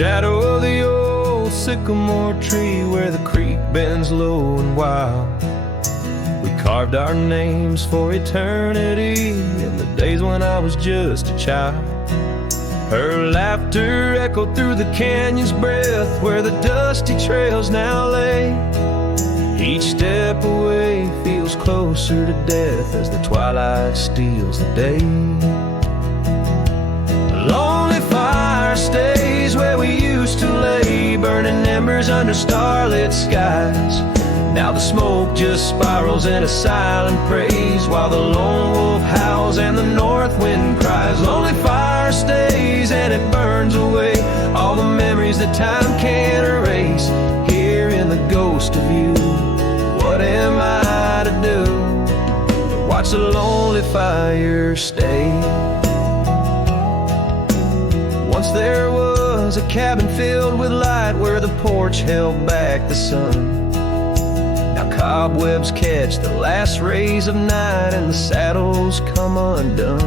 shadow of the old sycamore tree where the creek bends low and wild. We carved our names for eternity in the days when I was just a child. Her laughter echoed through the canyon's breath where the dusty trails now lay. Each step away feels closer to death as the twilight steals the day. A lonely fire stays where we used to lay, burning embers under starlit skies. Now the smoke just spirals in a silent praise while the lone wolf howls and the north wind cries. Lonely fire stays and it burns away all the memories that time can't erase. Here in the ghost of you, what am I to do? Watch the lonely fire stay. Once there was a cabin filled with light where the porch held back the sun. Cobwebs catch the last rays of night and the saddles come undone.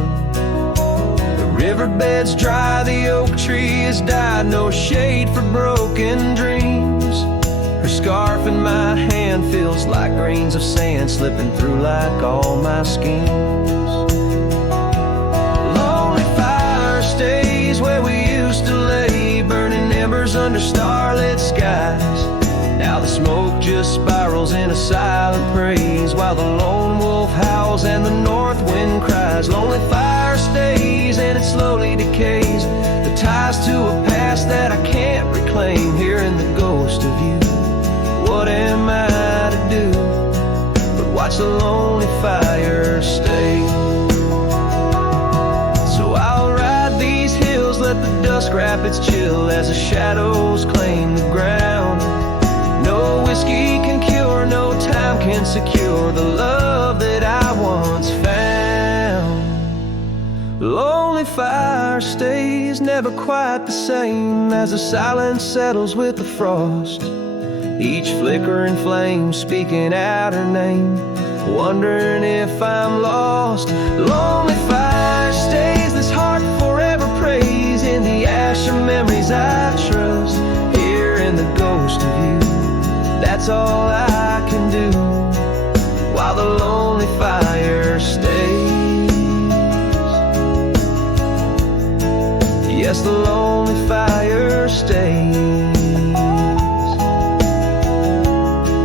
The riverbed's dry, the oak tree has died, no shade for broken dreams. Her scarf in my hand feels like grains of sand slipping through like all my schemes. Lonely fire stays where we used to lay, burning embers under starlit skies. Now the smoke just spirals in a silent praise while the lone wolf howls and the north wind cries. Lonely fire stays and it slowly decays, the ties to a past that I can't reclaim. Here in the ghost of you, what am I to do but watch the lonely fire stay? So I'll ride these hills, let the dusk wrap its chill as the shadows claim the ground. No whiskey can cure, no time can secure the love that I once found. Lonely fire stays never quite the same as the silence settles with the frost. Each flickering flame speaking out her name, wondering if I'm lost. Lonely fire stays, this heart forever prays in the ash of memories I trust. Here in the ghost of you, that's all I can do while the lonely fire stays. Yes, the lonely fire stays,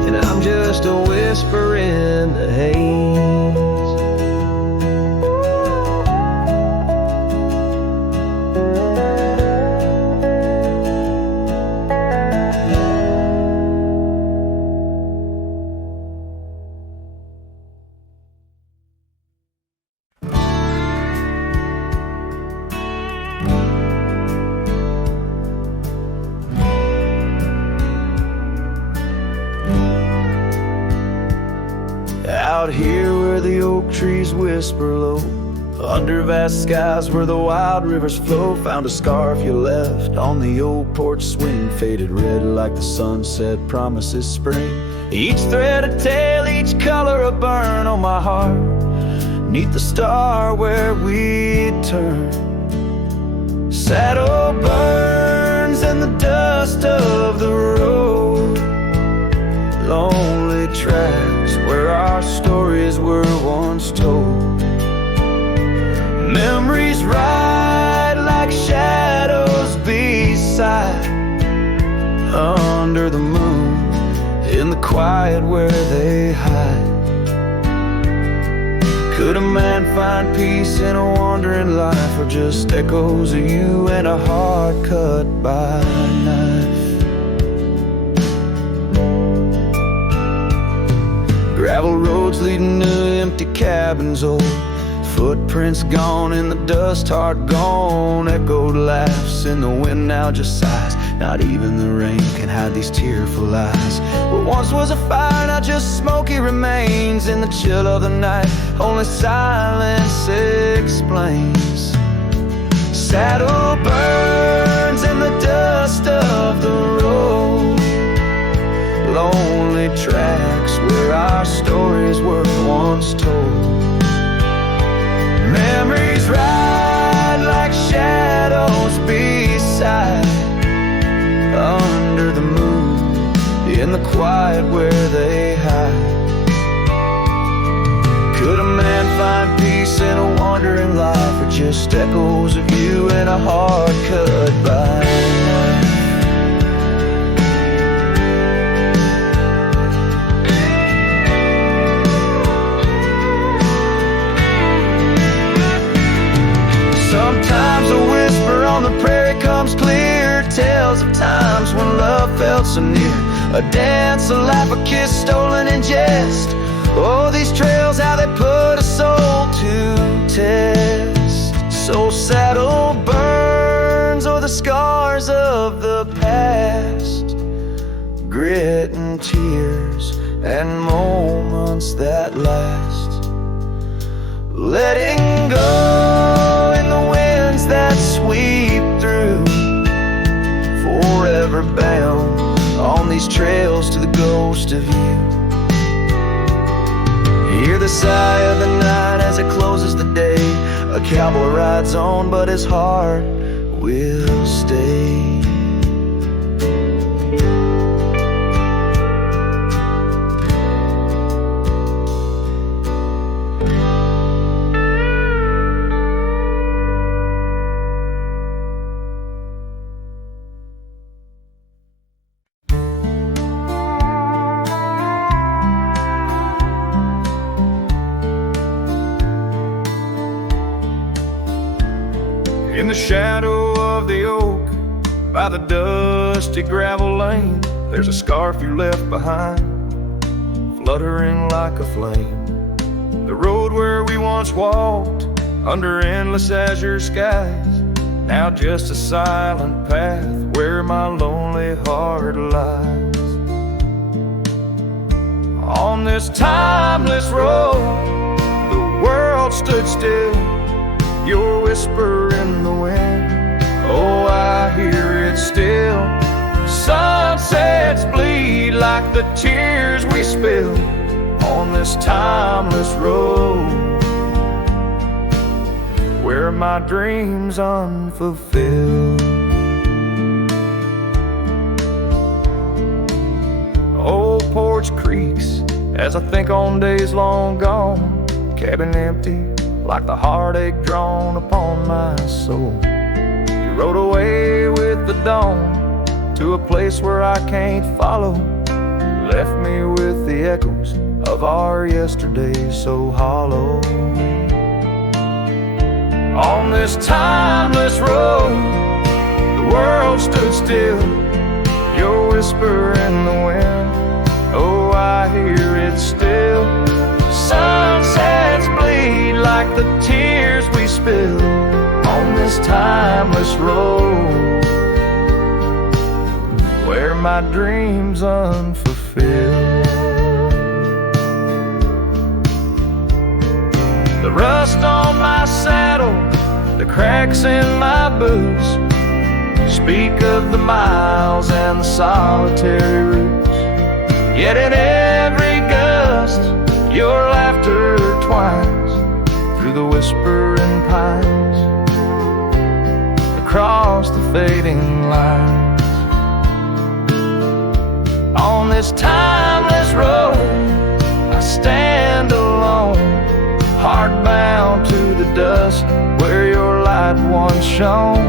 and I'm just a whisper in the haze. Out here where the oak trees whisper low, under vast skies where the wild rivers flow, found a scarf you left on the old porch swing, faded red like the sunset promises spring. Each thread a tale, each color a burn on my heart, neath the star where we turn. Saddle burns in the dust of the road, lonely tracks where our stories were once told. Memories ride like shadows beside, under the moon, in the quiet where they hide. Could a man find peace in a wandering life, or just echoes of you and a heart cut by a knife? Gravel roads leading to empty cabins old, footprints gone in the dust, heart gone. Echoed laughs in the wind now just sighs. Not even the rain can hide these tearful eyes. What once was a fire, now just smoky remains in the chill of the night. Only silence explains. Saddle burns in the dust of the road, lonely tracks where our stories were once told. Memories ride like shadows beside, under the moon, in the quiet where they hide. Could a man find peace in a wandering life, or just echoes of you in a heart cut by night? Sometimes a whisper on the prairie comes clear, tales of times when love felt so near. A dance, a laugh, a kiss stolen in jest. Oh, these trails, how they put a soul to test. Soul saddle burns, or the scars of the past. Grit and tears and moments that last. Letting go in the winds that sweep through. Forever bound on these trails to the ghost of you. Hear the sigh of the night as it closes the day. A cowboy rides on, but his heart will stay. In the shadow of the oak, by the dusty gravel lane, there's a scarf you left behind, fluttering like a flame. The road where we once walked, under endless azure skies, now just a silent path where my lonely heart lies. On this timeless road, the world stood still, your whisper in the wind, oh, I hear it still. Sunsets bleed like the tears we spill on this timeless road, where my dreams unfulfilled. Old porch creaks as I think on days long gone, cabin empty like the heartache drawn upon my soul. You rode away with the dawn to a place where I can't follow, left me with the echoes of our yesterday so hollow. On this timeless road, the world stood still, your whisper in the wind, oh, I hear it still. Sunsets bleed like the tears we spill on this timeless road, where my dreams unfulfilled. The rust on my saddle, the cracks in my boots, speak of the miles and the solitary routes. Yet in every gust, your laughter twines through the whispering pines, across the fading lines. On this timeless road, I stand alone, heart bound to the dust where your light once shone.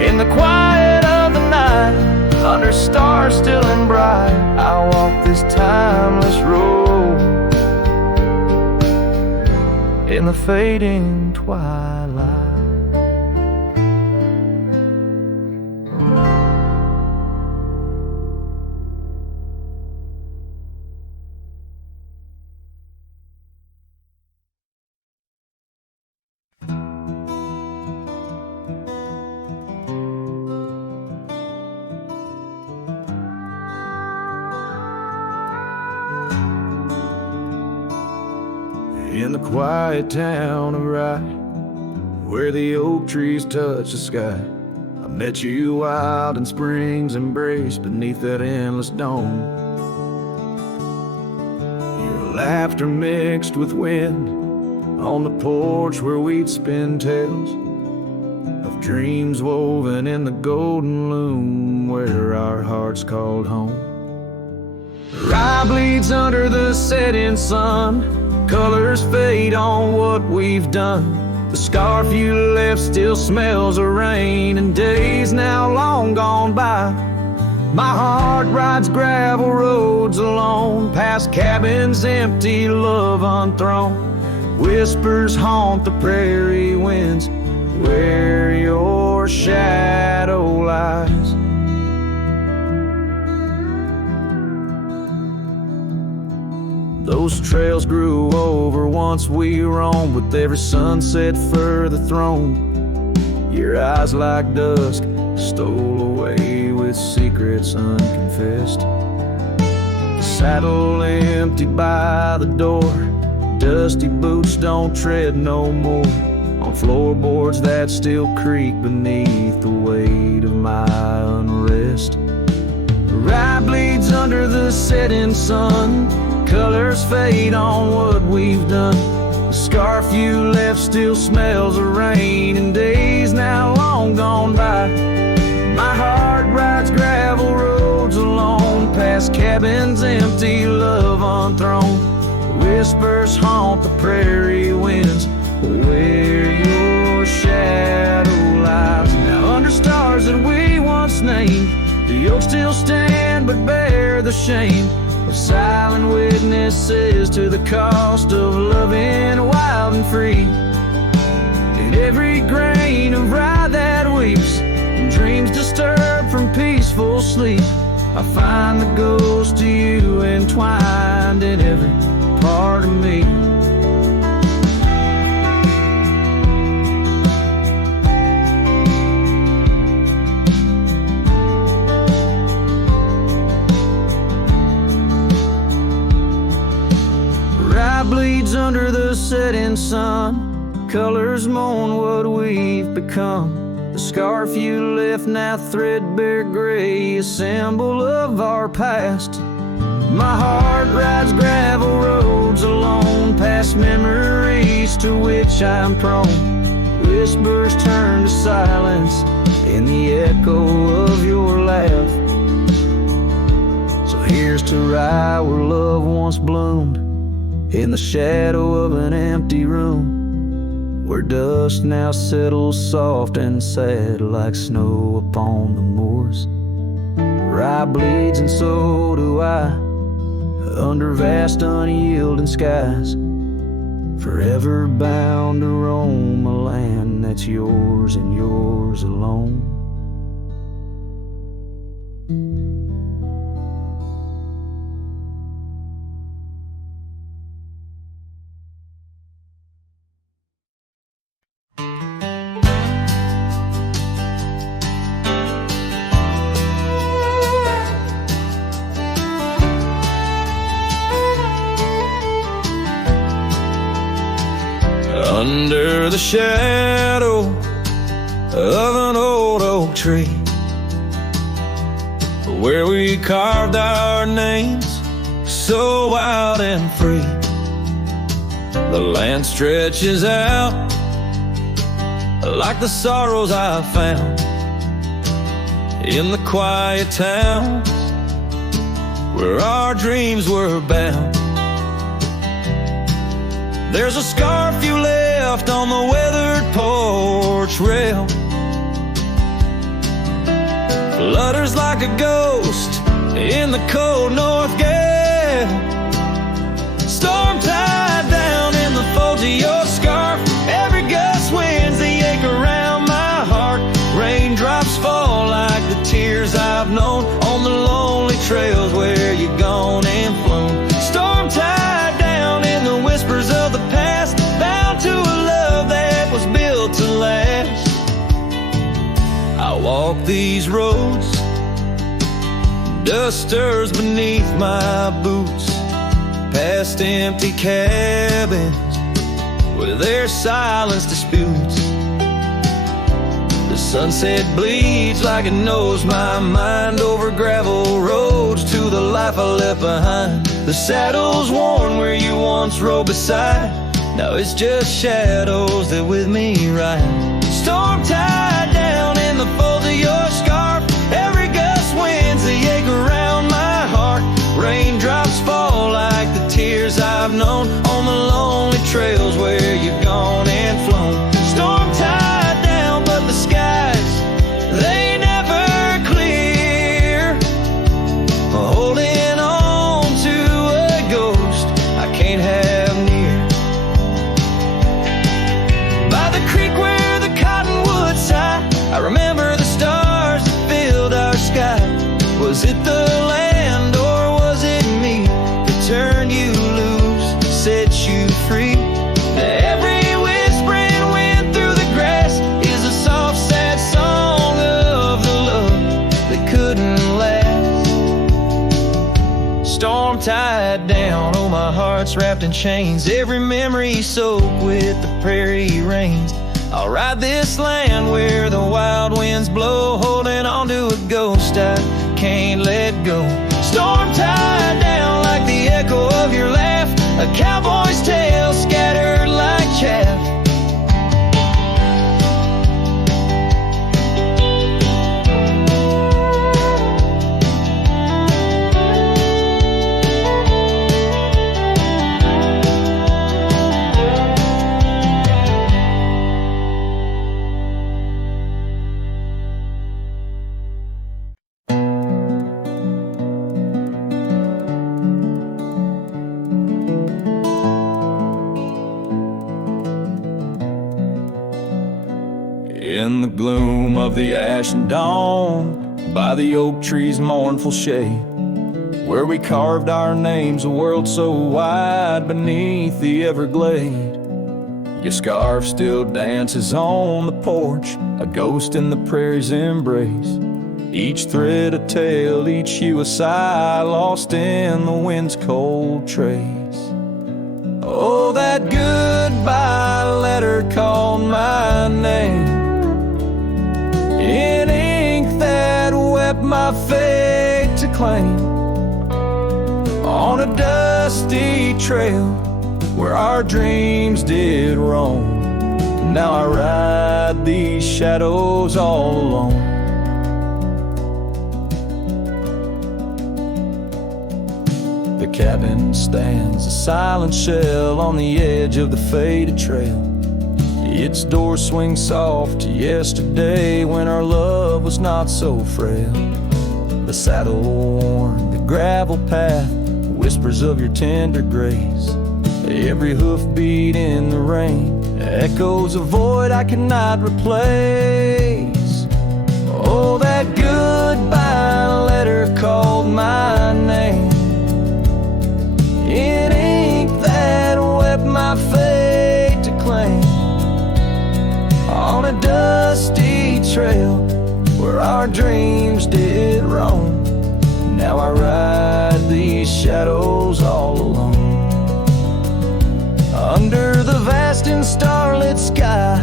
In the quiet of the night, under stars still and bright, I walk this timeless road in the fading twilight. In the quiet town of Rye, where the oak trees touch the sky, I met you wild in spring's embrace beneath that endless dome. Your laughter mixed with wind on the porch where we'd spin tales of dreams woven in the golden loom where hearts called home. Rye bleeds under the setting sun, colors fade on what we've done. The scarf you left still smells of rain and days now long gone by. My heart rides gravel roads alone, past cabins empty, love unthrown. Whispers haunt the prairie winds where your shadow lies. Those trails grew over once we roamed, with every sunset further thrown. Your eyes like dusk stole away with secrets unconfessed. The saddle emptied by the door, dusty boots don't tread no more on floorboards that still creak beneath the weight of my unrest. Rye bleeds under the setting sun, colors fade on what we've done. The scarf you left still smells of rain and days now long gone by. My heart rides gravel roads alone, past cabins empty, love unthrown. Whispers haunt the prairie winds where your shadow lies. Now under stars that we once named, the oaks still stand but bear the shame of silent witnesses to the cost of loving wild and free. In every grain of rye that weeps, and dreams disturbed from peaceful sleep, I find the ghost of you entwined in every part of me. Bleeds under the setting sun, colors mourn what we've become. The scarf you left now threadbare gray, a symbol of our past. My heart rides gravel roads alone, past memories to which I'm prone. Whispers turn to silence in the echo of your laugh. So here's to rye where love once bloomed, in the shadow of an empty room, where dust now settles soft and sad like snow upon the moors. Rye bleeds and so do I, under vast unyielding skies, forever bound to roam a land that's yours and yours alone. Under the shadow of an old oak tree, where we carved our names so wild and free, the land stretches out like the sorrows I found in the quiet towns where our dreams were bound. There's a scarf you left on the weathered porch rail, flutters like a ghost in the cold north gale. Storm tied down in the folds of your scarf, every gust winds the ache around my heart. Raindrops fall like the tears I've known on the lonely trails where you've gone and flown. Storm tied down in the whispers of the past, bound to a love that was built to last. I walk these roads, dust stirs beneath my boots, past empty cabins where their silence disputes. The sunset bleeds like it knows my mind, over gravel roads to the life I left behind. The saddle's worn where you once rode beside, now it's just shadows that with me ride. Storm tied down in the folds of your scarf, every gust winds the Was it the land or was it me that turned you loose, set you free? Every whispering wind through the grass is a soft, sad song of the love that couldn't last. Storm tied down, oh my heart's wrapped in chains, every memory soaked with the prairie rains. I'll ride this land where the wild winds blow, holding on to a ghost I can't let go. Storm tied down like the echo of your laugh, a cowboy's tale scattered like chaff. In the gloom of the ashen dawn, by the oak tree's mournful shade, where we carved our names, a world so wide beneath the Everglade. Your scarf still dances on the porch, a ghost in the prairie's embrace. Each thread a tale, each hue a sigh, lost in the wind's cold trace. Oh, that goodbye letter called my name, in ink that wept my fate to claim, on a dusty trail where our dreams did roam. Now I ride these shadows all alone. The cabin stands a silent shell on the edge of the faded trail. Its door swings soft to yesterday when our love was not so frail. The saddle worn, the gravel path, whispers of your tender grace. Every hoofbeat in the rain echoes a void I cannot replace. Oh, that goodbye letter called my name, in ink that wept my fate to claim, on a dusty trail where our dreams did roam. Now I ride these shadows all alone. Under the vast and starlit sky,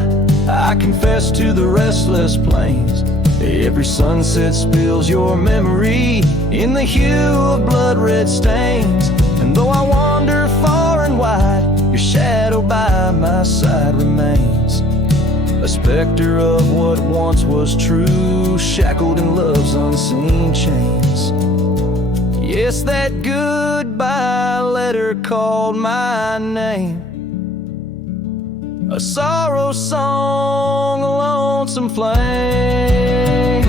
I confess to the restless plains. Every sunset spills your memory in the hue of blood-red stains. And though I wander far and wide, your shadow by my side remains, a specter of what once was true, shackled in love's unseen chains. Yes, that goodbye letter called my name, a sorrow song, a lonesome flame.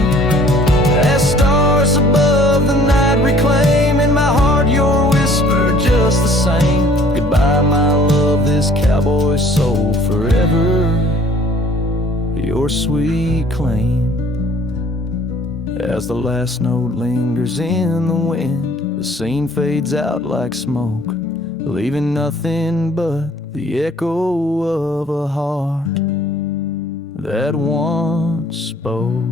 As stars above the night reclaim in my heart your whisper just the same. Goodbye, my love, this cowboy soul forever your sweet claim. As the last note lingers in the wind, the scene fades out like smoke, leaving nothing but the echo of a heart that once spoke.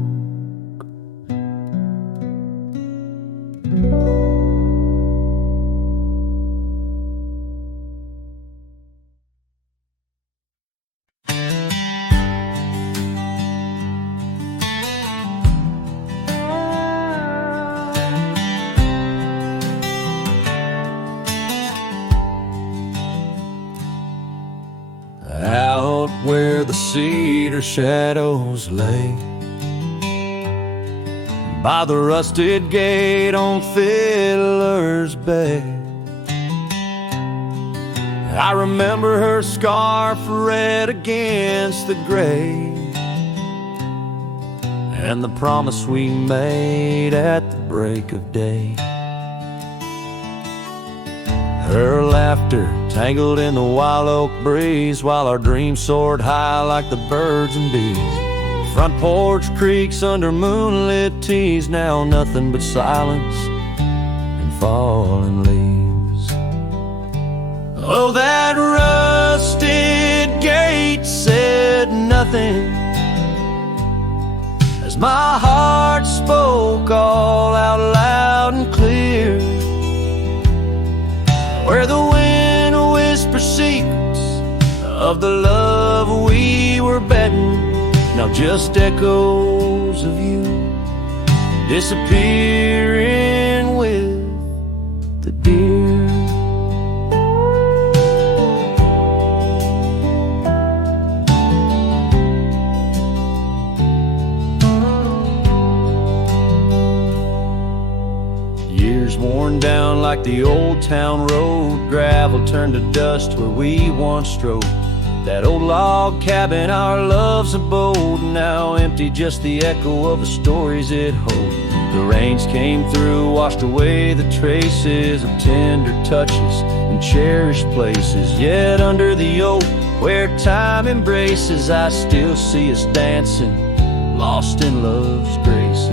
Out where the cedar shadows lay, by the rusted gate on Fiddler's Bay, I remember her scarf red against the gray, and the promise we made at the break of day. Her laughter tangled in the wild oak breeze, while our dreams soared high like the birds and bees, Front porch creaks under moonlit teas, now nothing but silence and falling leaves. Oh, that rusted gate said nothing as my heart spoke all out loud and clear, where the wind whispers secrets of the love we were betting. Now just echoes of you disappearing with the deer. Years worn down like the old town road, gravel turned to dust where we once strode. That old log cabin, our love's abode, now empty, just the echo of the stories it holds. The rains came through, washed away the traces of tender touches and cherished places. Yet under the oak, where time embraces, I still see us dancing, lost in love's graces.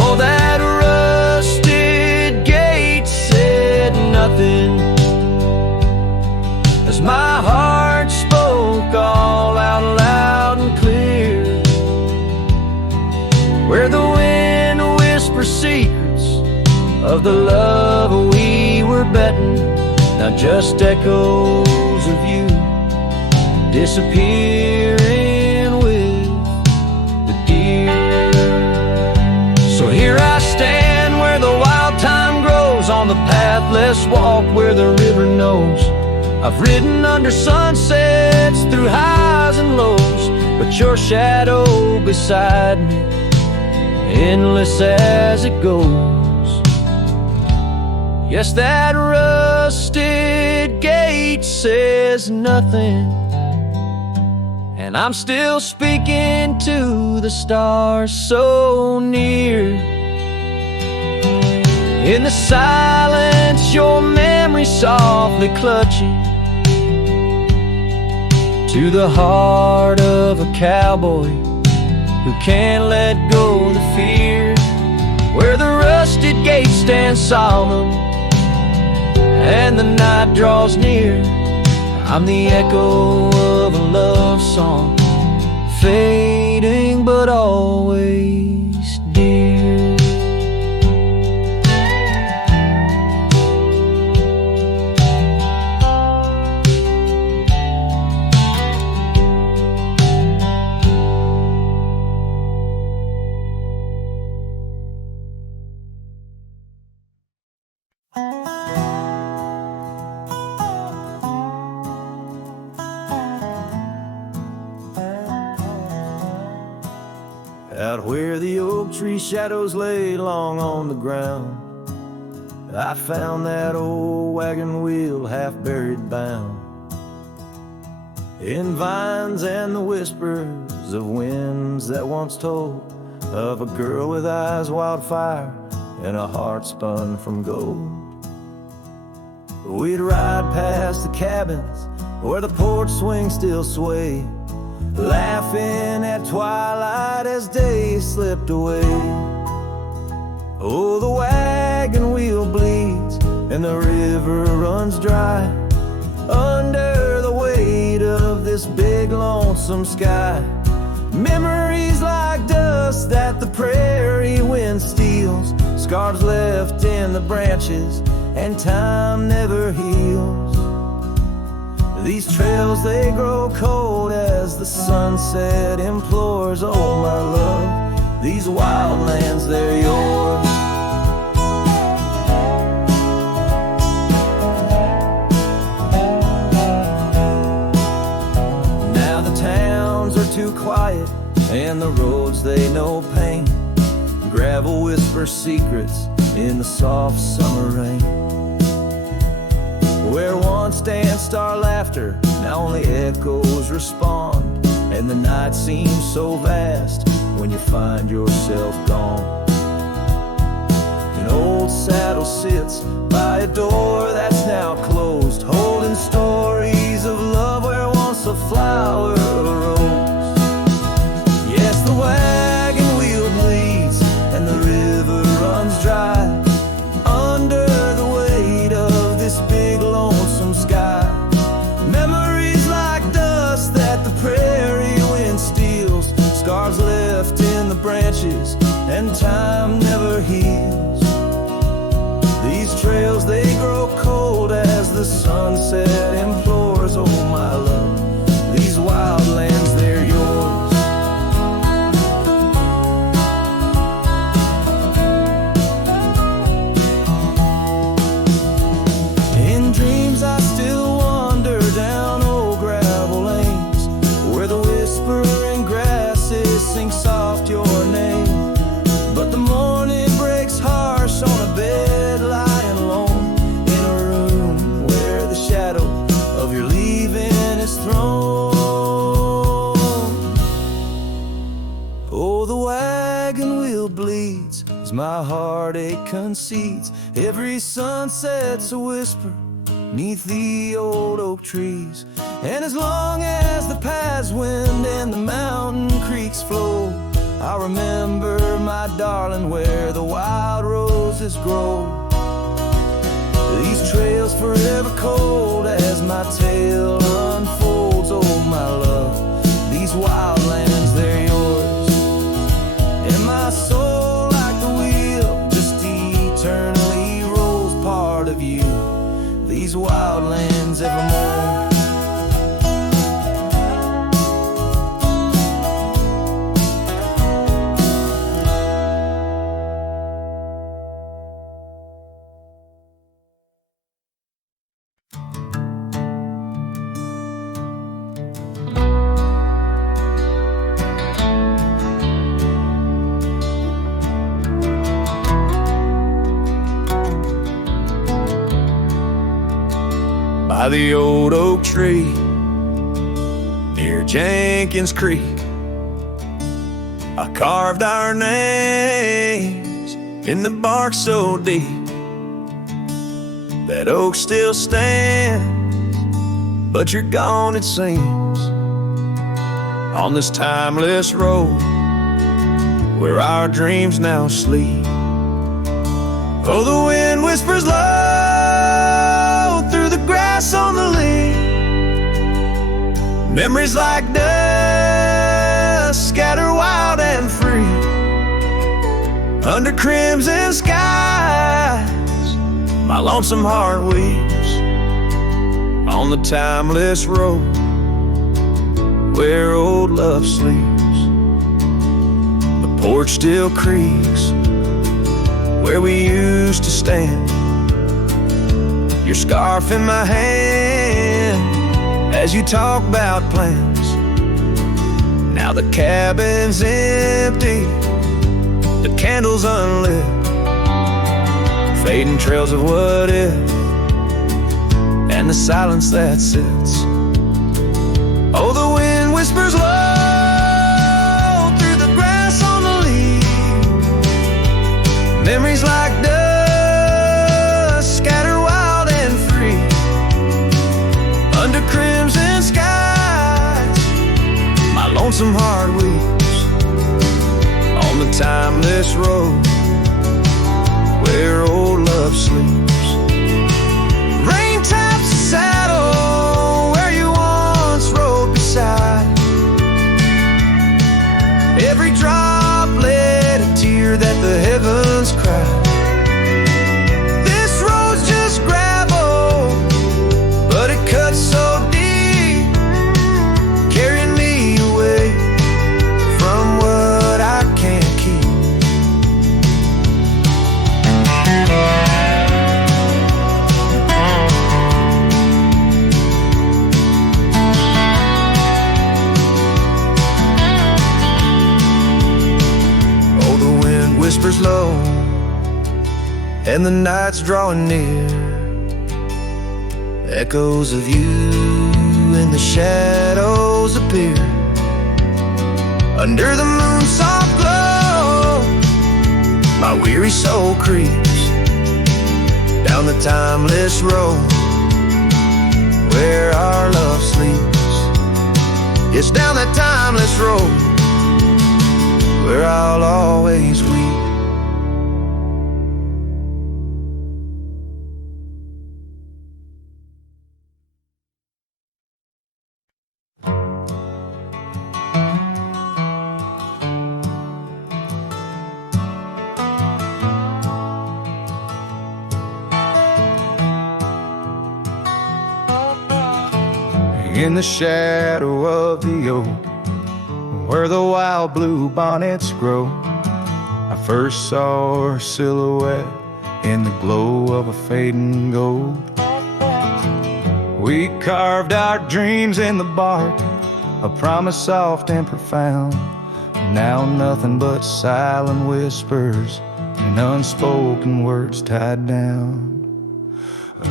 Oh, that rusted gate said nothing as my heart spoke all out loud and clear, where the wind whispers secrets of the love we were betting. Now just echoes of you disappearing with the deer. So here I stand where the wild thyme grows, on the pathless walk where the river knows. I've ridden under sunsets through highs and lows, but your shadow beside me, endless as it goes. Yes, that rusted gate says nothing, and I'm still speaking to the stars so near. In the silence, your memory softly clutching to the heart of a cowboy who can't let go of the fear, where the rusted gate stands solemn and the night draws near. I'm the echo of a love song, fading but always dear. Out where the oak tree shadows lay long on the ground, I found that old wagon wheel half buried bound in vines and the whispers of winds that once told of a girl with eyes wildfire and a heart spun from gold. We'd ride past the cabins where the porch swings still sway, laughing at twilight as day slipped away. Oh, the wagon wheel bleeds and the river runs dry under the weight of this big lonesome sky. Memories like dust that the prairie wind steals, scars left in the branches and time never heals. These trails, they grow cold as the sunset implores. Oh, my love, these wild lands, they're yours. Now the towns are too quiet and the roads, they know pain. Gravel whispers secrets in the soft summer rain. Where once danced our laughter, now only echoes respond, and the night seems so vast when you find yourself gone. An old saddle sits by a door that's now closed, holding stories of love where once a flower arose. my heartache concedes. Every sunset's a whisper 'neath the old oak trees. And as long as the paths wind and the mountain creeks flow, I'll remember my darling where the wild roses grow. These trails forever cold as my tale unfolds. Oh my love, these wild lands, they're yours. And my soul, like the wheel, just eternally rolls, part of you, these wild lands evermore. By the old oak tree near Jenkins Creek, I carved our names in the bark so deep. That oak still stands, but you're gone it seems, on this timeless road where our dreams now sleep. Oh, the wind whispers low through the grass on the lea. Memories like dust scatter wild and free. Under crimson skies, my lonesome heart weeps, on the timeless road where old love sleeps. The porch still creaks where we used to stand, your scarf in my hand as you talk about plans. Now the cabin's empty, the candles unlit, fading trails of what if, and the silence that sits. Oh, the wind whispers low through the grass on the lea. Memories like dust scatter wild and free. Under crimson skies, my lonesome heart weeps, on the timeless road where old love sleeps. Rain taps the saddle where you once rode beside. Every drop led a tear that the heavens cried. This road's just gravel, but it cuts so deep, carrying me away from what I can't keep. Oh, the wind whispers low, and the night's drawing near. Echoes of you in the shadows appear. Under the moon's soft glow, my weary soul creeps down the timeless road where our love sleeps. It's down that timeless road where I'll always weep. In the shadow of the oak, where the wild blue bonnets grow, I first saw her silhouette in the glow of a fading gold. We carved our dreams in the bark, a promise soft and profound. Now nothing but silent whispers and unspoken words tied down.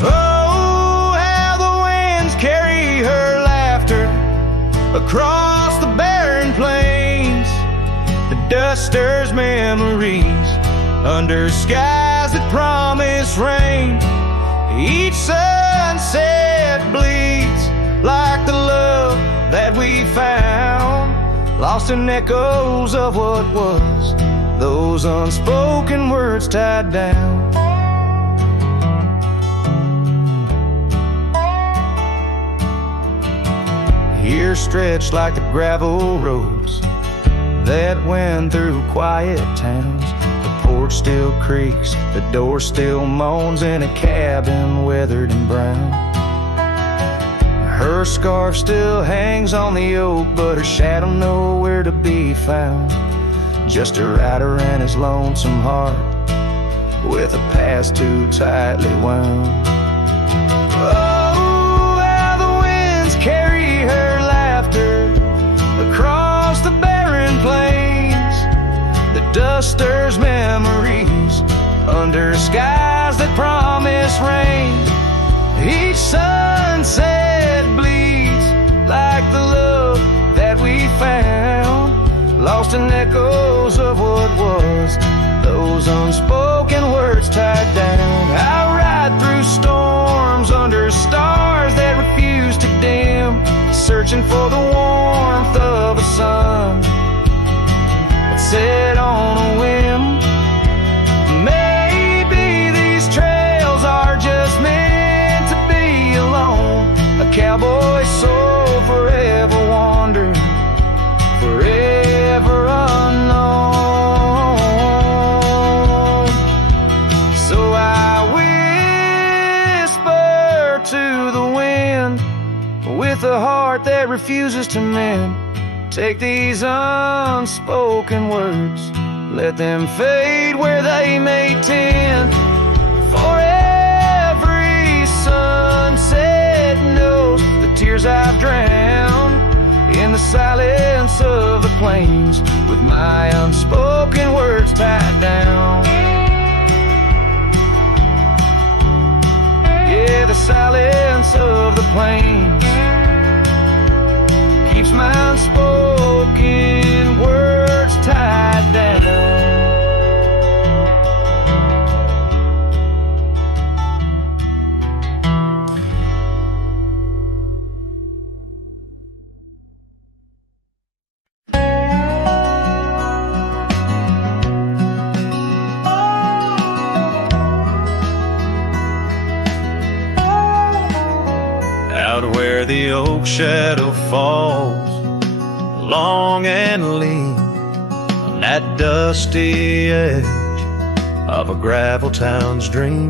Oh, how the winds carry her laughter across the barren plains. The dust stirs memories under skies that promise rain. Each sunset bleeds like the love that we found, lost in echoes of what was, those unspoken words tied down. Here stretched like the gravel roads that went through quiet towns. The porch still creaks, the door still moans in a cabin weathered and brown. Her scarf still hangs on the oak, but her shadow nowhere to be found. Just a rider and his lonesome heart, with a past too tightly wound. Oh, how the winds carry her laughter across the barren plains. The dust stirs memories under skies that promise rain. Each sunset bleeds like the love that we found, lost in echoes of what was, those unspoken words tied down. I ride through storms under stars that refuse to dim, searching for the warmth of a sun that set on a whim. Maybe these trails are just meant to be alone. A cowboy soul forever wandering, forever unknown. So I whisper to the wind with a heart that refuses to mend. Take these unspoken words, let them fade where they may tend. For every sunset knows the tears I've drowned in the silence of the plains, with my unspoken words tied down. Yeah, the silence of the plains keeps my unspoken words tied down. Out where the oak shadow falls, long and lean, on that dusty edge of a gravel town's dream,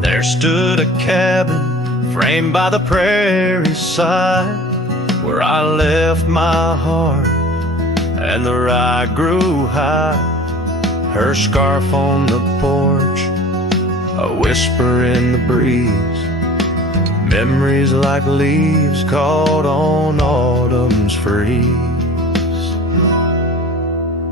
there stood a cabin framed by the prairie's side, where I left my heart and the rye grew high. Her scarf on the porch, a whisper in the breeze, memories like leaves caught on autumn's freeze.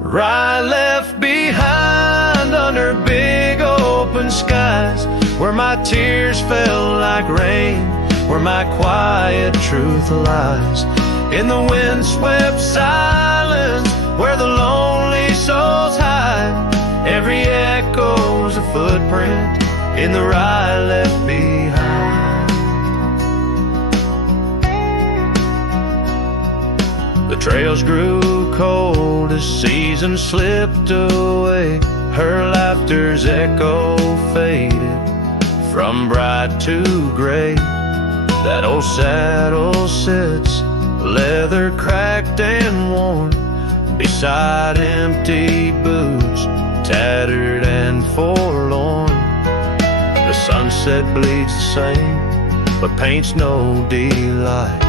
Rye left behind under big open skies, where my tears fell like rain, where my quiet truth lies. In the windswept silence, where the lonely souls hide, every echo's a footprint in the rye left behind. The trails grew cold as seasons slipped away. Her laughter's echo faded from bright to gray. That old saddle sits, leather cracked and worn, beside empty boots, tattered and forlorn. The sunset bleeds the same, but paints no delight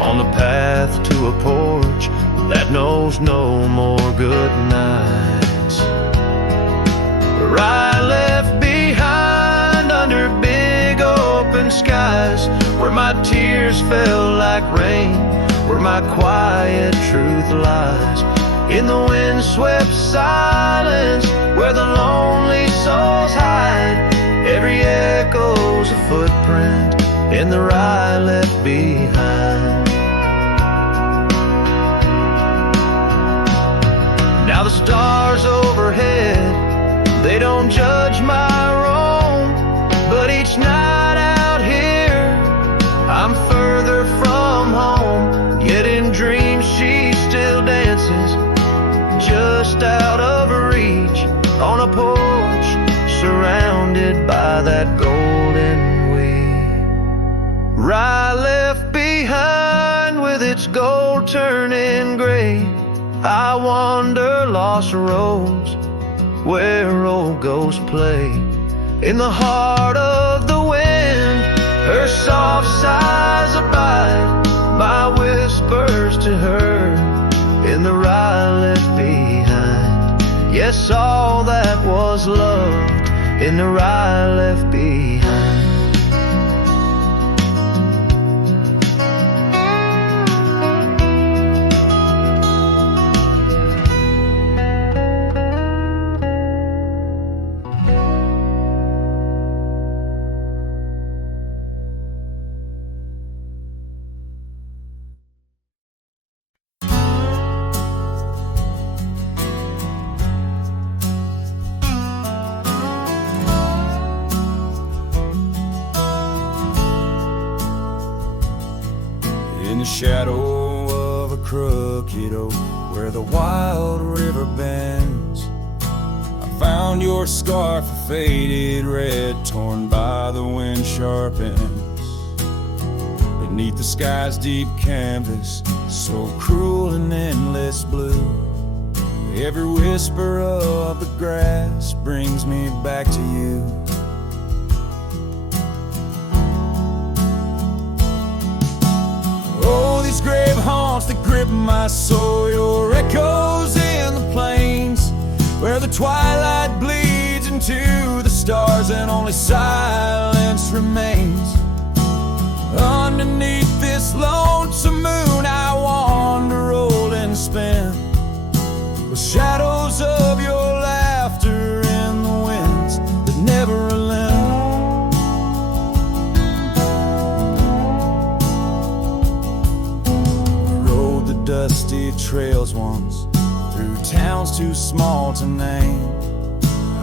on the path to a porch that knows no more good nights. Rye left behind under big open skies, where my tears fell like rain, where my quiet truth lies. In the windswept silence, where the lonely souls hide, every echo's a footprint in the rye left behind. Now the stars overhead just out of reach, on a porch surrounded by that golden wheat. Rye left behind with its gold turning gray, I wander lost roads where old ghosts play. In the heart of the wind, her soft sighs abide, my whispers to her in the rye left behind. Yes, all that was loved in the rye left behind. In the shadow of a crooked oak where the wild river bends, I found your scarf, a faded red, torn by the wind sharp ends. Beneath the sky's deep canvas, so cruel and endless blue, every whisper of the grass brings me back to you. These grave haunts that grip my soul, your echoes in the plains where the twilight bleeds into the stars and only silence remains. Underneath this lonesome moon I wander old and spent, with shadows of your laughter in the winds that never relent. Dusty trails once, through towns too small to name,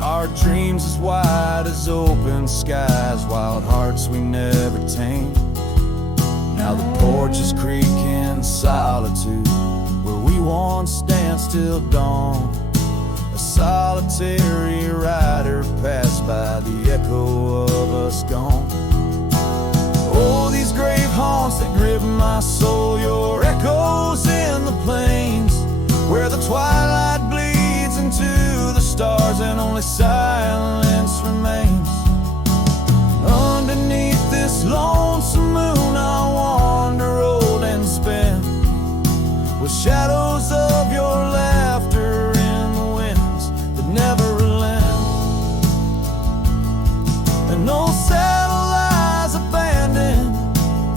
our dreams as wide as open skies, wild hearts we never tamed. Now the porches creak in solitude, where we once danced till dawn. A solitary rider passed by, the echo of us gone. Oh, these grave haunts that grip my soul, your echoes in the plains where the twilight bleeds into the stars and only silence remains. Underneath this lonesome moon I wander old and spent, with shadows of your laughter in the winds that never relent. And no saddle lies abandoned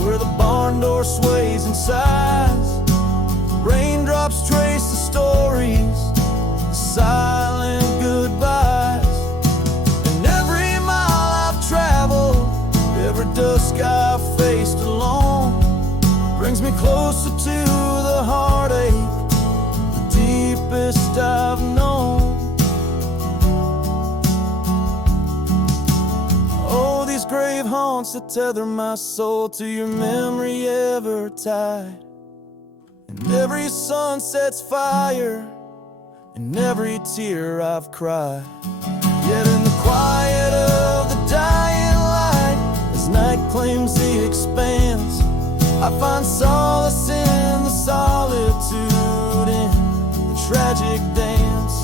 where the barn door sways and sighs. Raindrops trace the stories, the silent goodbyes. And every mile I've traveled, every dusk I've faced alone, brings me closer to the heartache, the deepest I've known. Oh, these grave haunts that tether my soul to your memory ever tied. And every sunset's fire, and every tear I've cried. Yet in the quiet of the dying light, as night claims the expanse, I find solace in the solitude, in the tragic dance.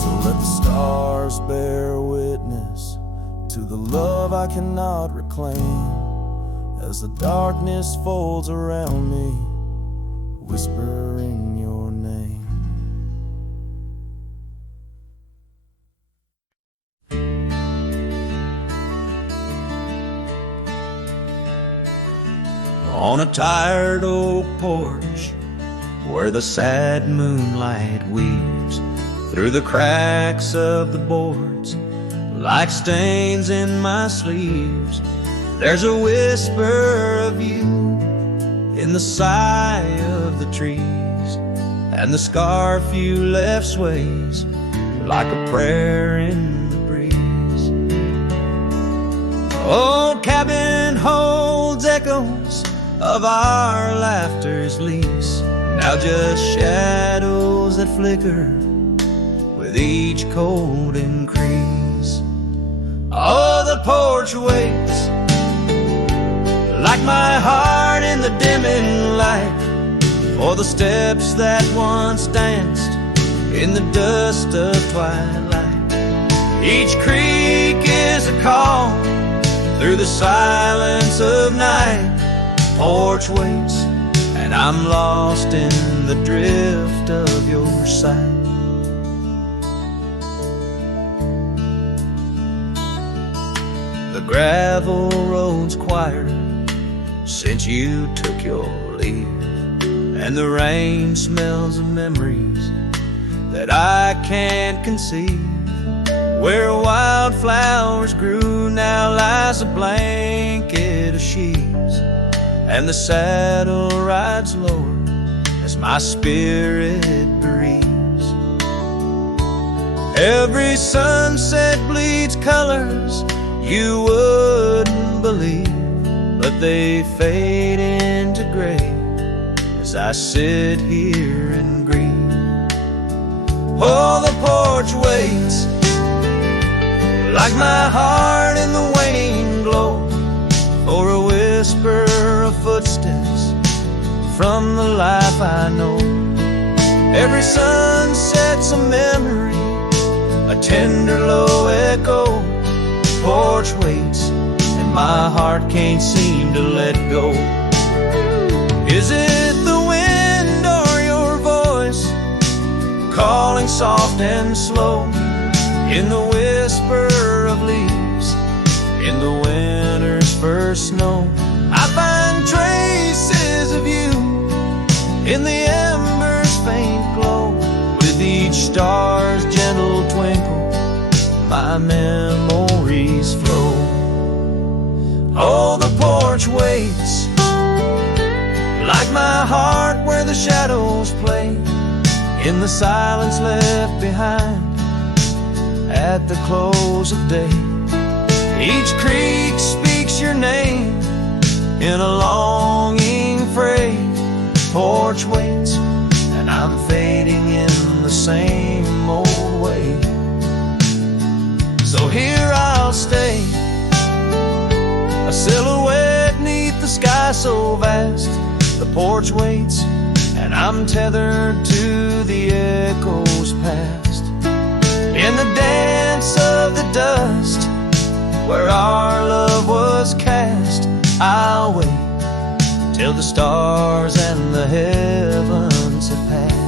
So let the stars bear witness to the love I cannot reclaim, as the darkness folds around me, whispering your name. On a tired oak porch where the sad moonlight weaves through the cracks of the boards like stains in my sleeves, there's a whisper of you in the sigh of the trees, and the scarf you left sways like a prayer in the breeze. Old cabin holds echoes of our laughter's lease, now just shadows that flicker with each cold increase. Oh, the porch waits like my heart in the dimming light, for the steps that once danced in the dust of twilight. Each creak is a call through the silence of night. Porch waits, and I'm lost in the drift of your sight. The gravel road's quieter since you took your leave, and the rain smells of memories that I can't conceive. Where wildflowers grew now lies a blanket of sheaves, and the saddle rides lower as my spirit grieves. Every sunset bleeds colors you wouldn't believe, but they fade into gray as I sit here and grieve. Oh, the porch waits like my heart in the waning glow, for a whisper of footsteps from the life I know. Every sunset's a memory, a tender low echo. Porch waits, and my heart can't seem to let go. Is it the wind or your voice calling soft and slow in the whisper of leaves in the winter's first snow? I find traces of you in the embers' faint glow. With each star's gentle twinkle, my memories flow. Oh, the porch waits like my heart where the shadows play in the silence left behind at the close of day. Each creek speaks your name in a longing fray. Porch waits, and I'm fading in the same old way. So here I'll stay, a silhouette neath the sky so vast. The porch waits, and I'm tethered to the echoes past. In the dance of the dust where our love was cast, I'll wait till the stars and the heavens have passed.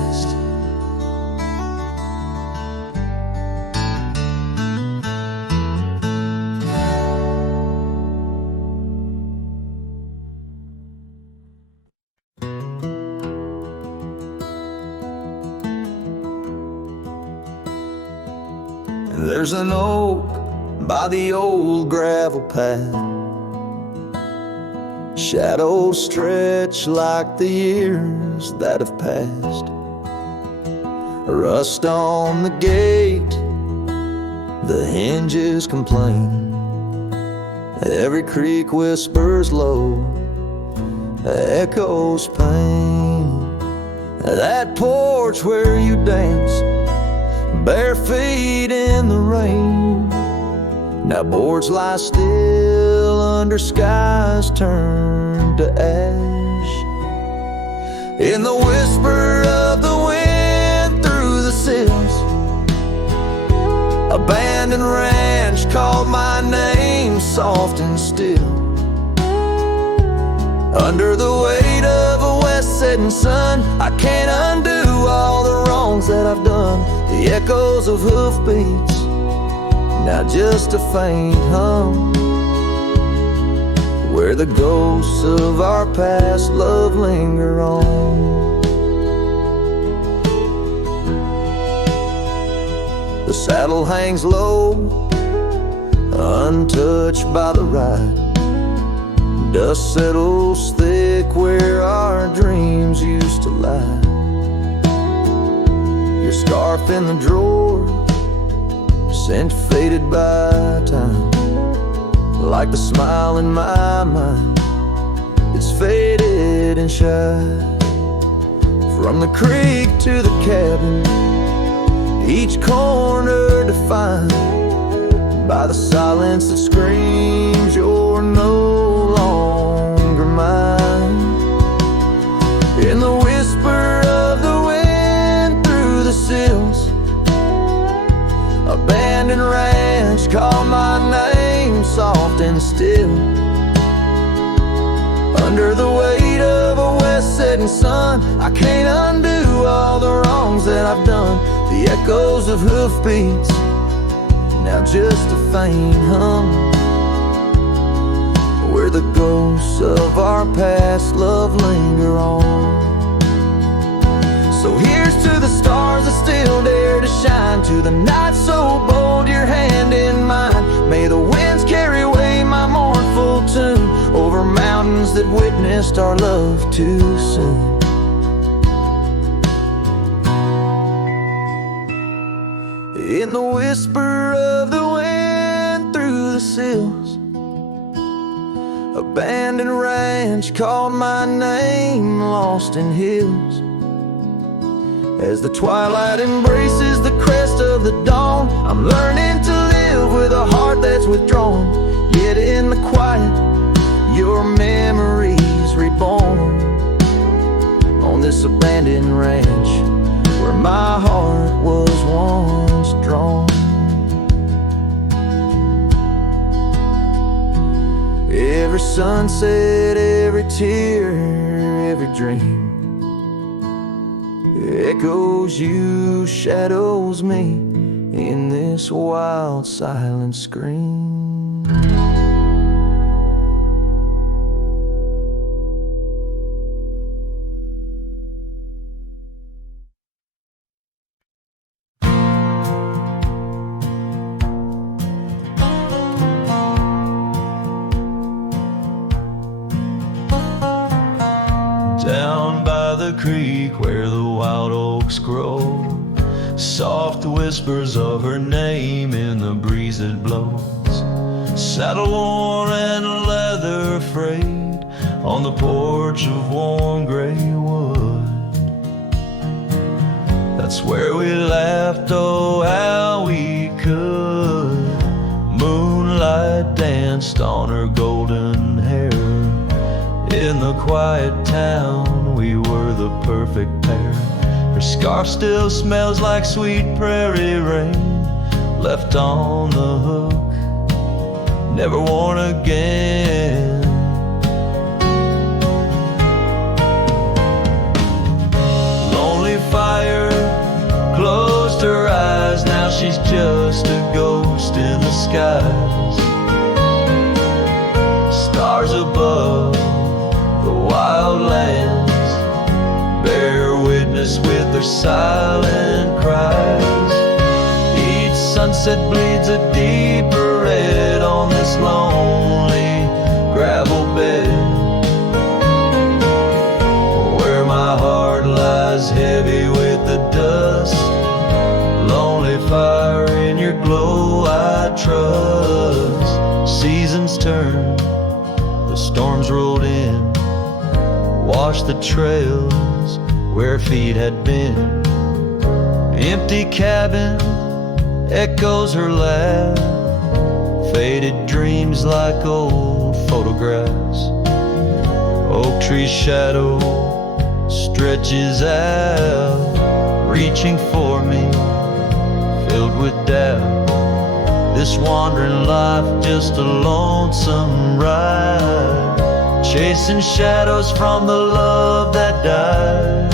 There's an oak by the old gravel path, shadows stretch like the years that have passed. Rust on the gate, the hinges complain. Every creek whispers low, echoes pain. That porch where you dance, bare feet in the rain. Now boards lie still under skies turned to ash. In the whisper of the wind through the sills, abandoned ranch called my name soft and still. Under the weight of a west setting sun, I can't undo all the wrongs that I've done. The echoes of hoofbeats, now just a faint hum, where the ghosts of our past love linger on. The saddle hangs low, untouched by the ride. Dust settles thick where our dreams used to lie. Your scarf in the drawer, scent faded by time, like the smile in my mind, it's faded and shy. From the creek to the cabin, each corner defined by the silence that screams you're no longer mine. In the whisper of the wind through the sills, abandoned ranch call my name soft and still. Under the weight of a west setting sun, I can't undo all the wrongs that I've done. The echoes of hoofbeats, now just a faint hum, where the ghosts of our past love linger on. So here's to the stars that still dare to shine, to the night so bold your hand in mine. May the winds carry away my mournful tune over mountains that witnessed our love too soon. In the whisper of the wind through the sills, abandoned ranch called my name, lost in hills. As the twilight embraces the crest of the dawn, I'm learning to live with a heart that's withdrawn. Yet in the quiet, your memories reborn on this abandoned ranch where my heart was once drawn. Every sunset, every tear, every dream echoes you, shadows me in this wild silent scream. Down by the creek where the wild oaks grow, soft whispers of her name in the breeze that blows. Saddle worn and leather frayed on the porch of warm gray wood. That's where we laughed, oh how we could. Moonlight danced on her golden hair. In the quiet town, we were the perfect pair. Her scarf still smells like sweet prairie rain, left on the hook, never worn again. Lonely fire closed her eyes, now she's just a ghost in the skies. Stars above the wild lands bear witness with their silent cries. Each sunset bleeds a deeper red on this lonely gravel bed, where my heart lies heavy with the dust. Lonely fire in your glow I trust. Seasons turn, the storms rolled in, washed the trails where feet had been. Empty cabin echoes her laugh, faded dreams like old photographs. Oak tree shadow stretches out, reaching for me, filled with doubt. This wandering life just a lonesome ride, chasing shadows from the love that died.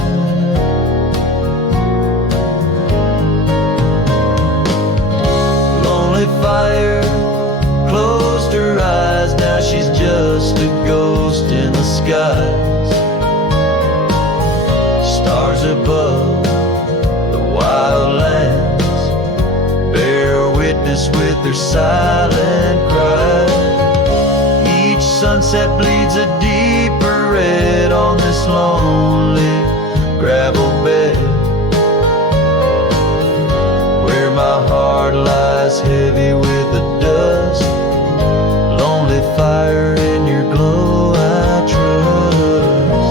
Lonely fire closed her eyes, now she's just a ghost in the skies. Stars above the wild lands bear witness with their silent cries. Sunset bleeds a deeper red on this lonely gravel bed, where my heart lies heavy with the dust. Lonely fire in your glow I trust.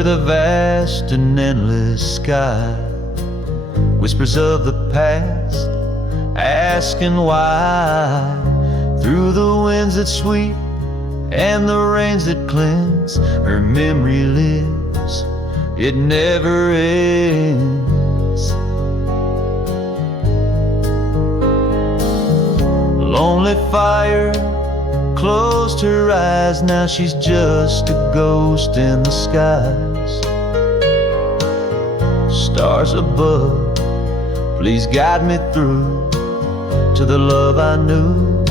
under the vast and endless sky. Whispers of the past, asking why. Through the winds that sweep and the rains that cleanse, her memory lives, it never ends. Lonely fire closed her eyes, now she's just a ghost in the skies. Stars above, please guide me through to the love I knew,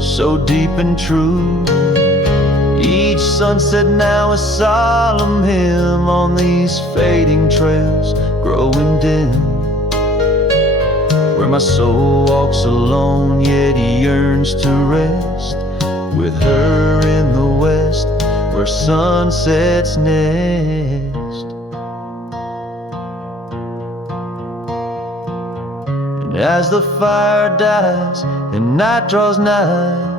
so deep and true. Each sunset now a solemn hymn on these fading trails growing dim, where my soul walks alone yet yearns to rest with her in the west where sunsets nest. And as the fire dies and night draws nigh,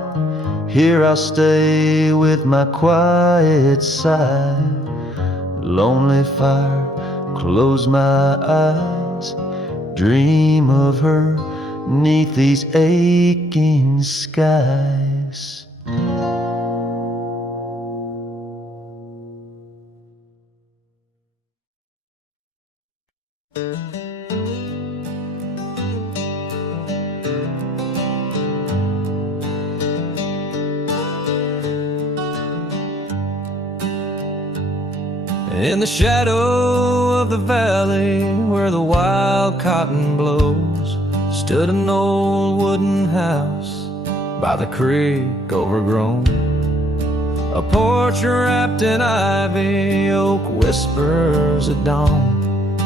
here I'll stay with my quiet sigh. Lonely fire, close my eyes, dream of her 'neath these aching skies. In the shadow of the valley where the wild cotton blows, stood an old wooden house by the creek overgrown. A porch wrapped in ivy, oak whispers at dawn.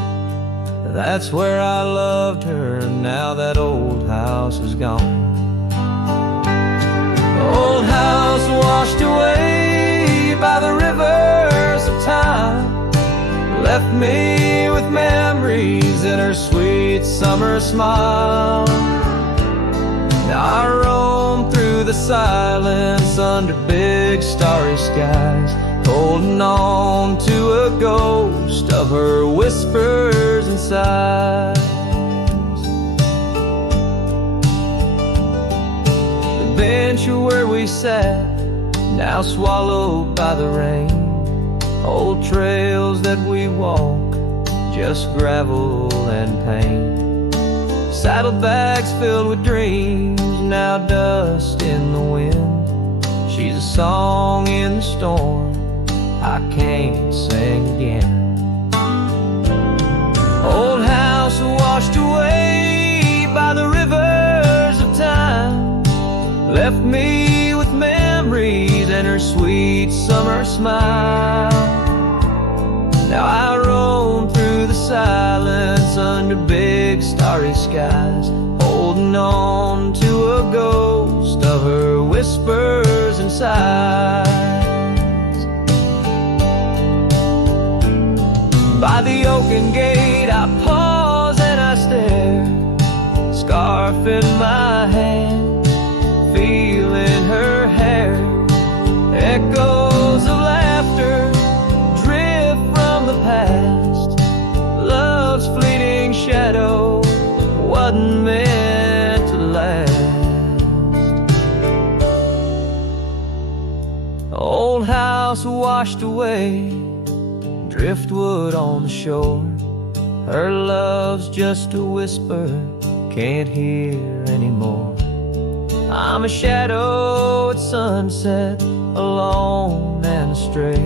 That's where I loved her, now that old house is gone. Old house washed away by the rivers of time, left me with memories in her sweet summer smile. Now I roam through the silence under big starry skies, holding on to a ghost of her whispers and sighs. The bench where we sat, now swallowed by the rain. Old trails that we walk, just gravel and pain. Saddlebags filled with dreams, now dust in the wind. She's a song in the storm, I can't sing again. Old house washed away by the rivers of time, left me with memories and her sweet summer smile. Now I roam through the silence under big starry skies, holding on to a ghost of her whispers and sighs. By the oaken gate I pause and I stare, scarf in my hand, feeling her hair. Echoes of laughter drift from the past, love's fleeting shadow wasn't meant to last. Old house washed away, driftwood on the shore. Her love's just a whisper, can't hear anymore. I'm a shadow at sunset, alone and astray,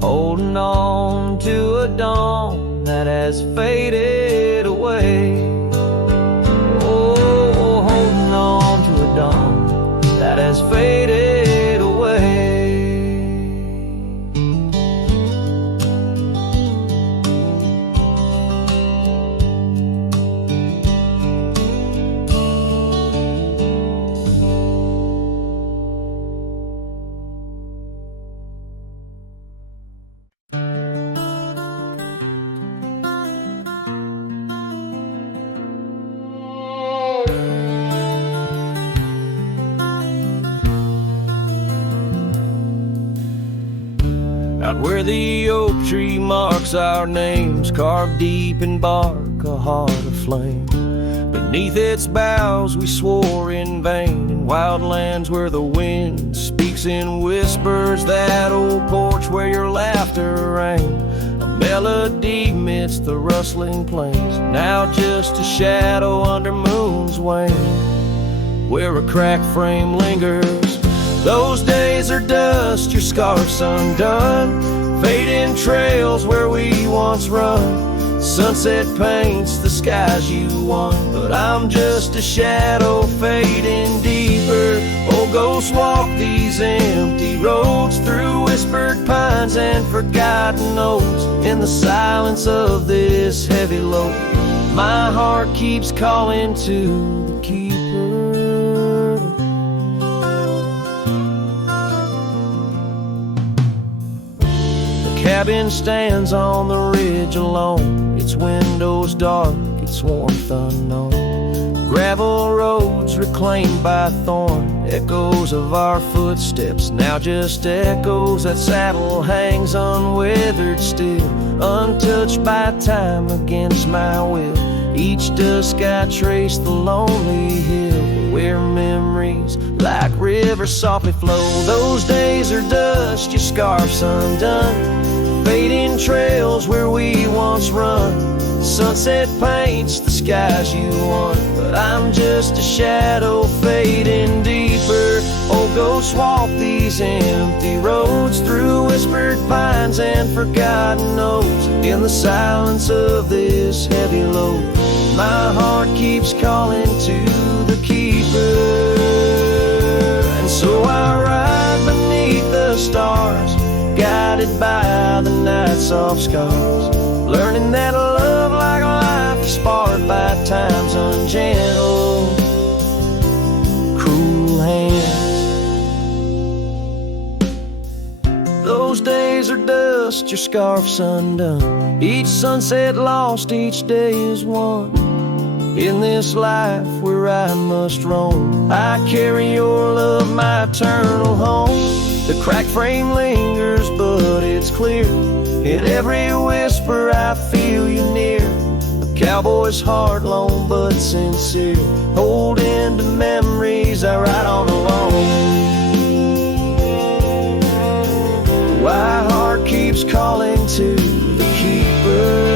holding on to a dawn that has faded away. Oh, holding on to a dawn that has faded away. Right where the oak tree marks our names, carved deep in bark, a heart aflame. Beneath its boughs we swore in vain, in wild lands where the wind speaks in whispers, that old porch where your laughter rang, a melody midst the rustling plains, now just a shadow under moon's wane, where a cracked frame lingers. Those days are dust, your scarf's undone, fading trails where we once run. Sunset paints the skies you won, but I'm just a shadow fading deeper. Oh, ghosts walk these empty roads through whispered pines and forgotten oaks. In the silence of this heavy load, my heart keeps calling to the keeper. The cabin stands on the ridge alone, its windows dark, its warmth unknown. Gravel roads reclaimed by thorn, echoes of our footsteps, now just echoes. That saddle hangs unwithered still, untouched by time against my will. Each dusk I trace the lonely hill, where memories like rivers softly flow. Those days are dust, your scarf's undone, fading trails where we once run. Sunset paints the skies you won, but I'm just a shadow fading deeper. Oh, ghosts walk these empty roads through whispered pines and forgotten oaks. In the silence of this heavy load, my heart keeps calling to the keeper. And so I ride beneath the stars, guided by the night's soft scars, learning that love like life is sparred by time's ungentle, cruel hands. Those days are dust, your scarf's undone, each sunset lost, each day is won. In this life where I must roam, I carry your love, my eternal home. The cracked frame lingers, but it's clear, in every whisper I feel you near. A cowboy's heart, lone but sincere, holding to memories I ride on alone. My heart keeps calling to the keeper.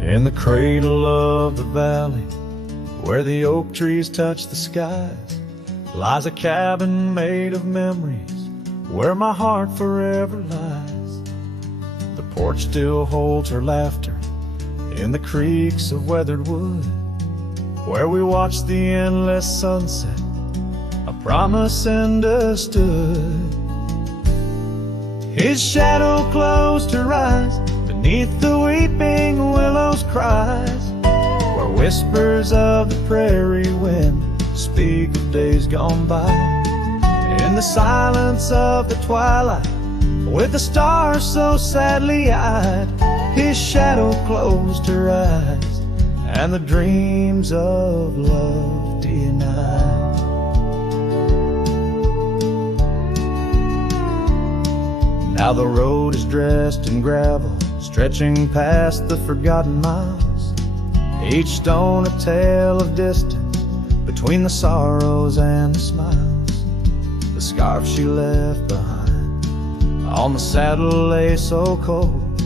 In the cradle of the valley, where the oak trees touch the skies, lies a cabin made of memories, where my heart forever lies. The porch still holds her laughter in the creaks of weathered wood, where we watched the endless sunset, a promise understood. His shadow closed her eyes beneath the weeping willow's cries, where whispers of the prairie wind speak of days gone by. In the silence of the twilight, with the stars so sadly eyed, his shadow closed her eyes, and the dreams of love denied. Now the road is dressed in gravel, stretching past the forgotten miles, each stone a tale of distance between the sorrows and the smiles. The scarf she left behind on the saddle lay so cold,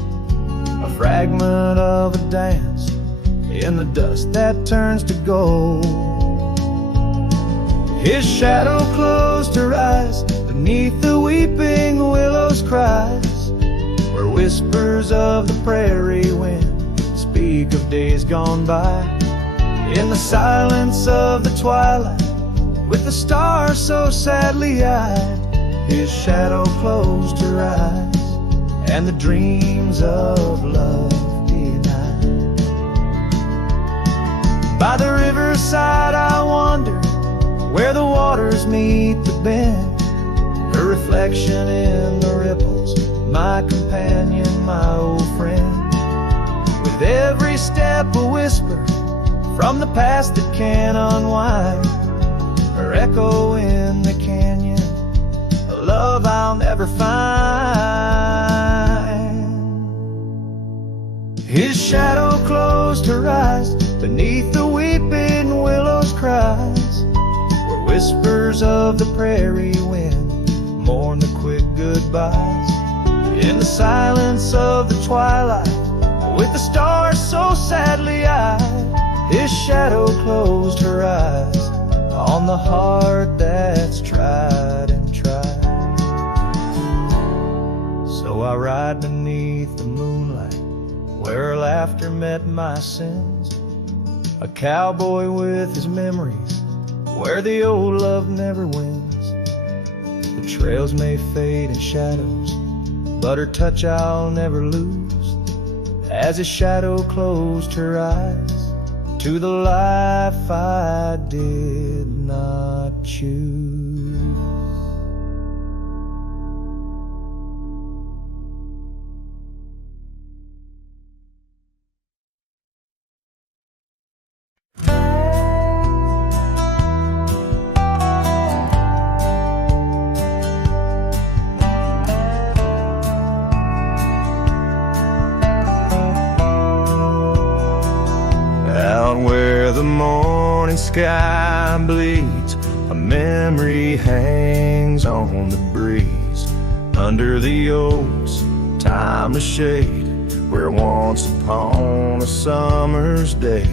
a fragment of a dance in the dust that turns to gold. His shadow closed her eyes beneath the weeping willow's cries, where whispers of the prairie wind speak of days gone by. In the silence of the twilight, with the stars so sadly eyed, his shadow closed her eyes, and the dreams of love denied. By the riverside I wander, where the waters meet the bend, her reflection in the ripples, my companion, my old friend. With every step a whisper from the past that can't unwind, her echo in the canyon, a love I'll never find. His shadow closed her eyes, beneath the weeping willows cries, where whispers of the prairie wind mourn the quick goodbyes. In the silence of the twilight, with the stars so sadly eyed, his shadow closed her eyes on the heart that's tried and tried. So I ride beneath the moonlight, where her laughter met my sins, a cowboy with his memories, where the old love never wins. The trails may fade in shadows, but her touch I'll never lose, as his shadow closed her eyes to the life I did not choose. Sky bleeds, a memory hangs on the breeze. Under the oaks, timeless shade, where once upon a summer's day,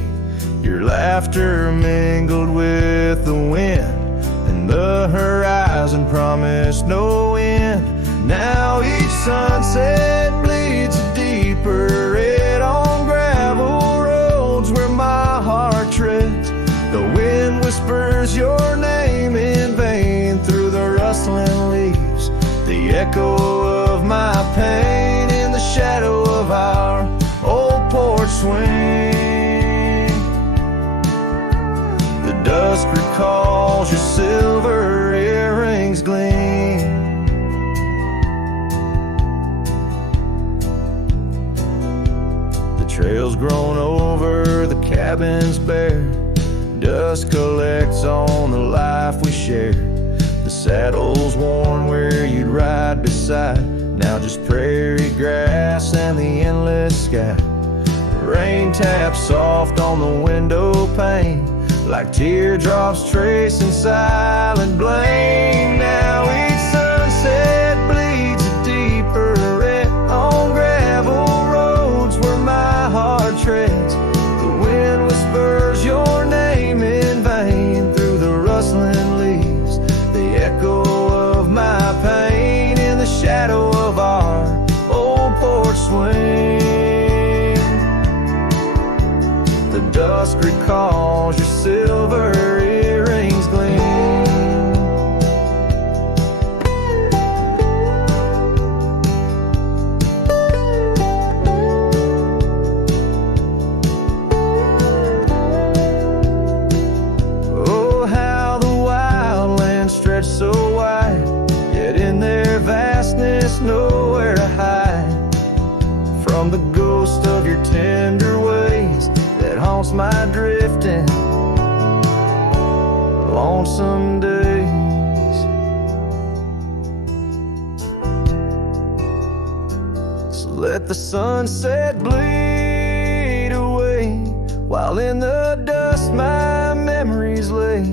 your laughter mingled with the wind, and the horizon promised no end. Now each sunset bleeds a deeper red on gravel roads where my heart treads. The wind whispers your name in vain through the rustling leaves, the echo of my pain in the shadow of our old porch swing. The dusk recalls your silver earrings gleam. The trail's grown over, the cabin's bare, dust collects on the life we share. The saddle's worn where you'd ride beside, now just prairie grass and the endless sky. Rain taps soft on the window pane, like teardrops tracing silent blame. Now each sunset bleeds a deeper red on gravel roads where my heart treads. The wind whispers your name in vain through the rustling leaves, the echo of my pain in the shadow of our old porch swing. The dusk recalls your silver earrings gleam. So wide, yet in their vastness nowhere to hide from the ghost of your tender ways that haunts my drifting lonesome days. So let the sunset bleed away, while in the dust my memories lay.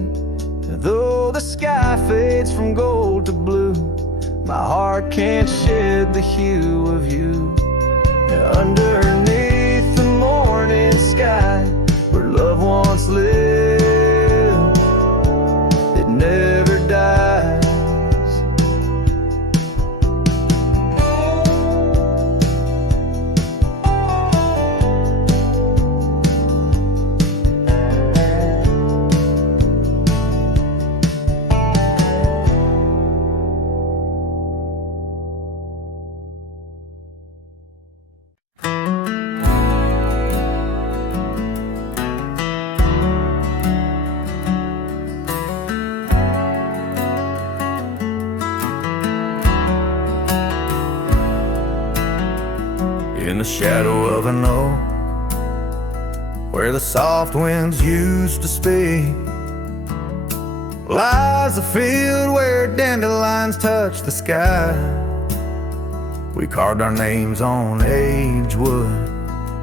Though the sky fades from gold to blue, my heart can't shed the hue of you. Underneath the morning sky, where love once lived, it never dies. shadow of an oak, where the soft winds used to speak, lies a field where dandelions touch the sky. We carved our names on aged wood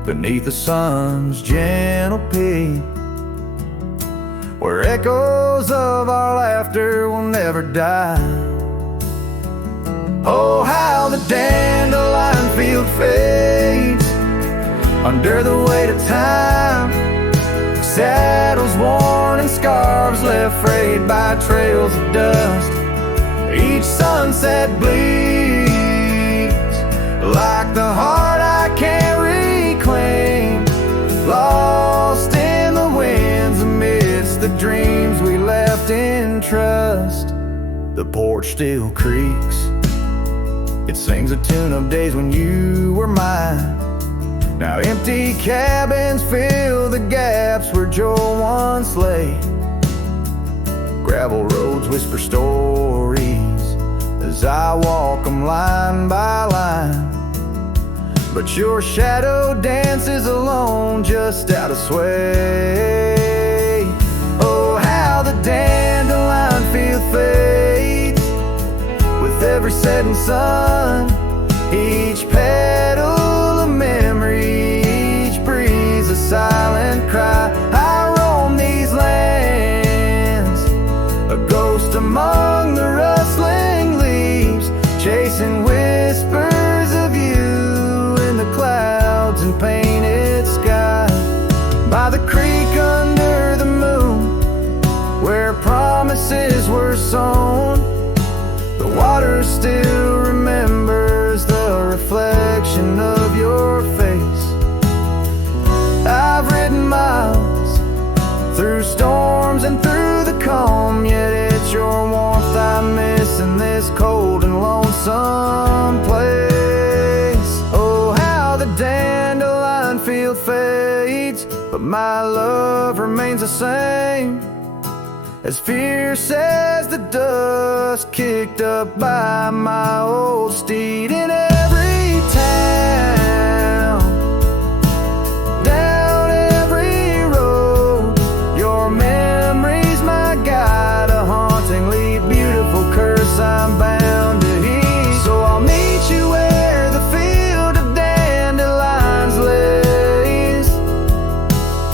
beneath the sun's gentle peak, where echoes of our laughter will never die. Oh, how the dandelion field fades under the weight of time, saddles worn and scarves left frayed by trails of dust. Each sunset bleeds like the heart I can't reclaim, lost in the winds amidst the dreams we left in trust. The porch still creaks, it sings a tune of days when you were mine. Now empty cabins fill the gaps where Joe once lay. Gravel roads whisper stories as I walk them line by line, but your shadow dances alone just out of sway. Oh, how the dandelion field fades with every setting sun, each petal a memory, each breeze a silent cry. I roam these lands, a ghost among the rustling leaves, chasing whispers of you in the clouds and painted sky. By the creek under the moon, where promises were sown, the water still remembers the reflection of your face. I've ridden miles through storms and through the calm, yet it's your warmth I miss in this cold and lonesome place. Oh, how the dandelion field fades, but my love remains the same, as fierce as the dust kicked up by my old steed. In every town, down every road, your memory's my guide, a hauntingly beautiful curse I'm bound to heed. So I'll meet you where the field of dandelions lays,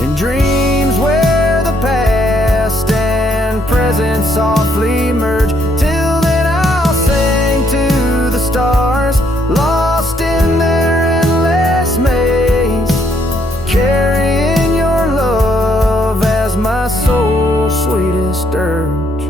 in dreams where the past and present softly merge. Till then I'll sing to the stars, lost in their endless maze, carrying your love as my soul's sweetest dirge.